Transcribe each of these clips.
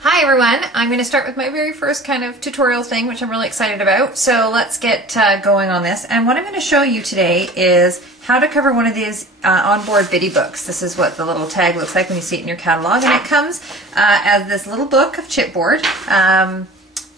Hi everyone, I'm going to start with my very first kind of tutorial thing, which I'm really excited about. So let's get going on this. And what I'm going to show you today is how to cover one of these onboard Bitty books. This is what the little tag looks like when you see it in your catalog. And it comes as this little book of chipboard.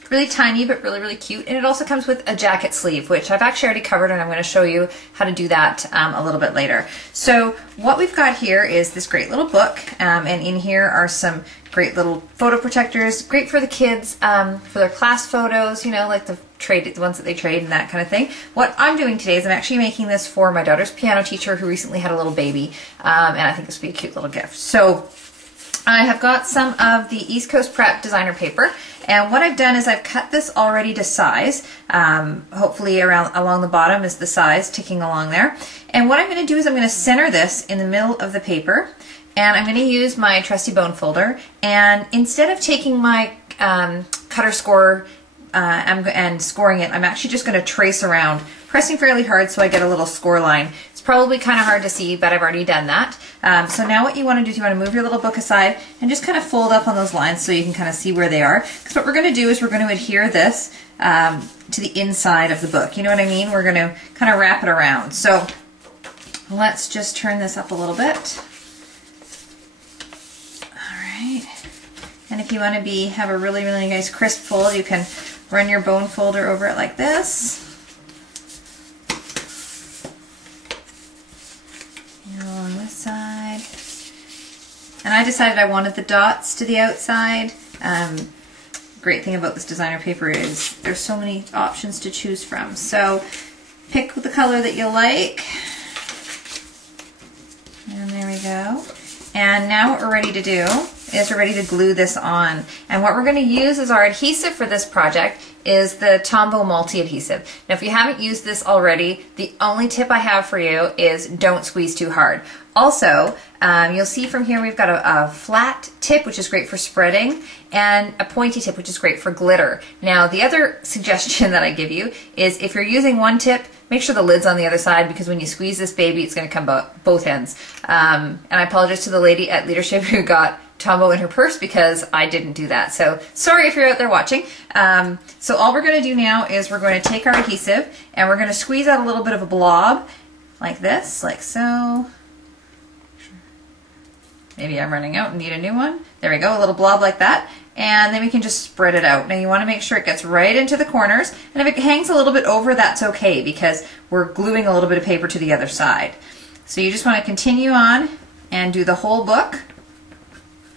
Really tiny, but really, really cute. And it also comes with a jacket sleeve, which I've actually already covered, and I'm going to show you how to do that a little bit later. So what we've got here is this great little book, and in here are some great little photo protectors, great for the kids, for their class photos, you know, like the ones that they trade and that kind of thing. What I'm doing today is I'm actually making this for my daughter's piano teacher who recently had a little baby, and I think this would be a cute little gift. So I have got some of the East Coast Prep designer paper, and what I've done is I've cut this already to size. Hopefully along the bottom is the size ticking along there. And what I'm going to do is I'm going to center this in the middle of the paper, and I'm going to use my trusty bone folder, and instead of taking my cutter score and scoring it, I'm actually just going to trace around, pressing fairly hard so I get a little score line. It's probably kind of hard to see, but I've already done that. So now what you want to do is you want to move your little book aside and just kind of fold up on those lines so you can kind of see where they are. Because what we're going to do is we're going to adhere this to the inside of the book. You know what I mean? We're going to kind of wrap it around. So let's just turn this up a little bit. Alright. And if you want to have a really, really nice crisp fold, you can run your bone folder over it like this. On this side. And I decided I wanted the dots to the outside. Great thing about this designer paper is there's so many options to choose from. So pick the color that you like. And there we go. And now what we're ready to do is we're ready to glue this on. And what we're going to use as our adhesive for this project is the Tombow multi-adhesive. Now if you haven't used this already, the only tip I have for you is don't squeeze too hard. Also, you'll see from here we've got a flat tip, which is great for spreading, and a pointy tip, which is great for glitter. Now the other suggestion that I give you is if you're using one tip, make sure the lid's on the other side, because when you squeeze this baby, it's going to come both ends. And I apologize to the lady at Leadership who got Tombow in her purse because I didn't do that. So sorry if you're out there watching. So all we're going to do now is we're going to take our adhesive and we're going to squeeze out a little bit of a blob like this, like so. Maybe I'm running out and need a new one. There we go, a little blob like that. And then we can just spread it out. Now you want to make sure it gets right into the corners. And if it hangs a little bit over, that's okay because we're gluing a little bit of paper to the other side. So you just want to continue on and do the whole book.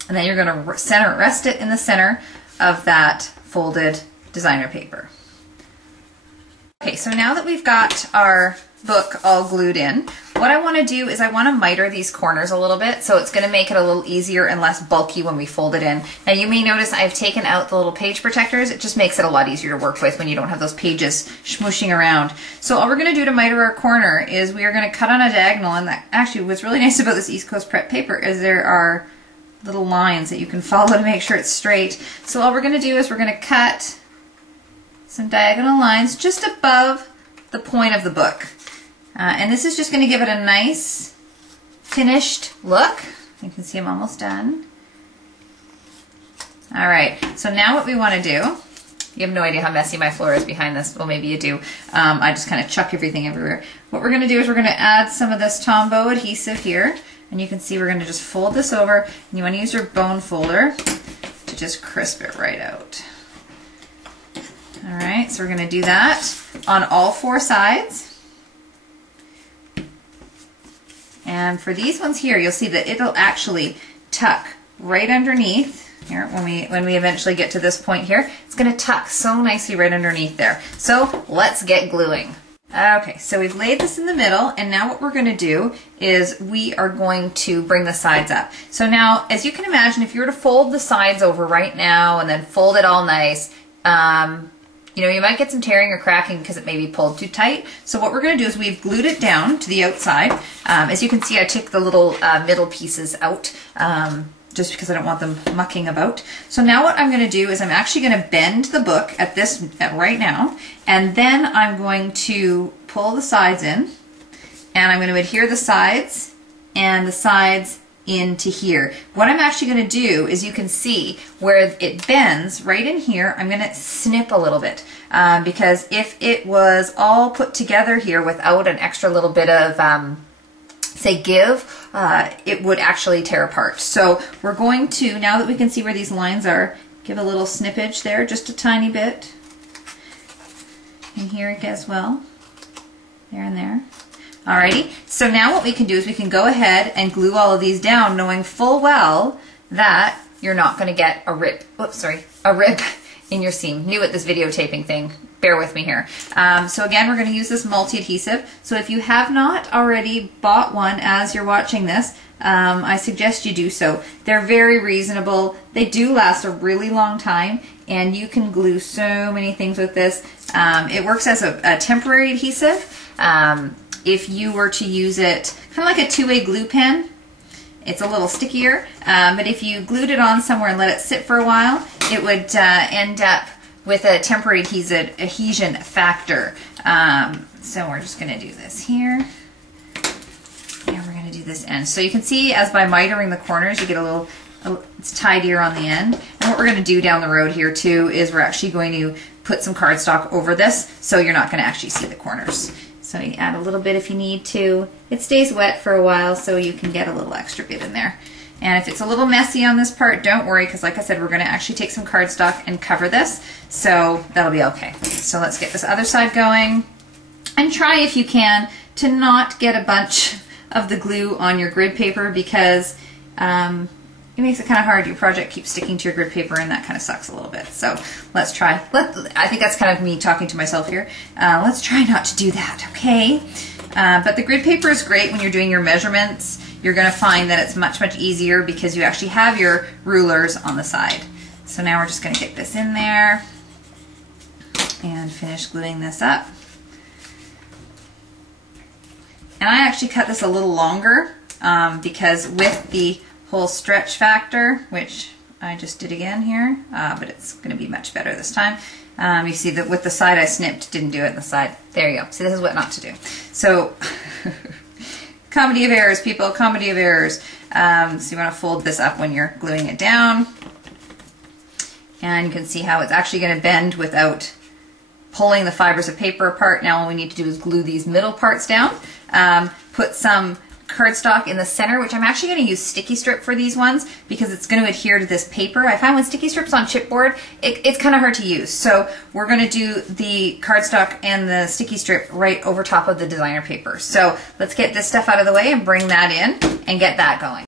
And then you're going to rest it in the center of that folded designer paper. Okay, so now that we've got our book all glued in, what I want to do is I want to miter these corners a little bit, so it's going to make it a little easier and less bulky when we fold it in. Now you may notice I've taken out the little page protectors. It just makes it a lot easier to work with when you don't have those pages smooshing around. So all we're going to do to miter our corner is we are going to cut on a diagonal, and that actually what's really nice about this East Coast Prep paper is there are little lines that you can follow to make sure it's straight. So all we're going to do is we're going to cut some diagonal lines just above the point of the book. And this is just going to give it a nice finished look. You can see I'm almost done. Alright, so now what we want to do, you have no idea how messy my floor is behind this. Well, maybe you do. I just kind of chuck everything everywhere. What we're going to do is we're going to add some of this Tombow adhesive here. And you can see we're going to just fold this over. And you want to use your bone folder to just crisp it right out. Alright, so we're going to do that on all four sides. And for these ones here, you'll see that it'll actually tuck right underneath. Here, when we eventually get to this point here, it's going to tuck so nicely right underneath there. So let's get gluing. Okay, so we've laid this in the middle, and now what we're going to do is we are going to bring the sides up. So now, as you can imagine, if you were to fold the sides over right now and then fold it all nice, you know, you might get some tearing or cracking because it may be pulled too tight. So what we're going to do is we've glued it down to the outside. As you can see, I took the little middle pieces out just because I don't want them mucking about. So now what I'm going to do is I'm actually going to bend the book at right now, and then I'm going to pull the sides in, and I'm going to adhere the sides and the sides into here. What I'm actually going to do is, you can see where it bends right in here, I'm going to snip a little bit because if it was all put together here without an extra little bit of say give, it would actually tear apart. So we're going to, now that we can see where these lines are, give a little snippage there, just a tiny bit. And here as well, there and there. Alrighty, so now what we can do is we can go ahead and glue all of these down, knowing full well that you're not going to get a rip, a rip in your seam. New at this videotaping thing, bear with me here. So again, we're going to use this multi-adhesive. So if you have not already bought one as you're watching this, I suggest you do so. They're very reasonable. They do last a really long time, and you can glue so many things with this. It works as a temporary adhesive. If you were to use it kind of like a two-way glue pen, it's a little stickier, but if you glued it on somewhere and let it sit for a while, it would end up with a temporary adhesion factor. So we're just going to do this here, and we're going to do this end. So you can see, as by mitering the corners, you get a little, it's tidier on the end. And what we're going to do down the road here too is we're actually going to put some cardstock over this, so you're not going to actually see the corners. So you add a little bit if you need to. It stays wet for a while, so you can get a little extra bit in there. And if it's a little messy on this part, don't worry, because like I said, we're going to actually take some cardstock and cover this, so that'll be okay. So let's get this other side going. And try, if you can, to not get a bunch of the glue on your grid paper, because it makes it kind of hard. Your project keeps sticking to your grid paper, and that kind of sucks a little bit. So let's try. I think that's kind of me talking to myself here. Let's try not to do that, okay? But the grid paper is great when you're doing your measurements. You're going to find that it's much, much easier because you actually have your rulers on the side. So now we're just going to get this in there and finish gluing this up. And I actually cut this a little longer because with the whole stretch factor, which I just did again here, but it's going to be much better this time. You see that with the side I snipped, didn't do it in the side. There you go. See, this is what not to do. So, comedy of errors, people, comedy of errors. So you want to fold this up when you're gluing it down. And you can see how it's actually going to bend without pulling the fibers of paper apart. Now all we need to do is glue these middle parts down. Put some cardstock in the center, which I'm actually going to use sticky strip for these ones because it's going to adhere to this paper. I find when sticky strip's on chipboard, it's kind of hard to use. So we're going to do the cardstock and the sticky strip right over top of the designer paper. So let's get this stuff out of the way and bring that in and get that going.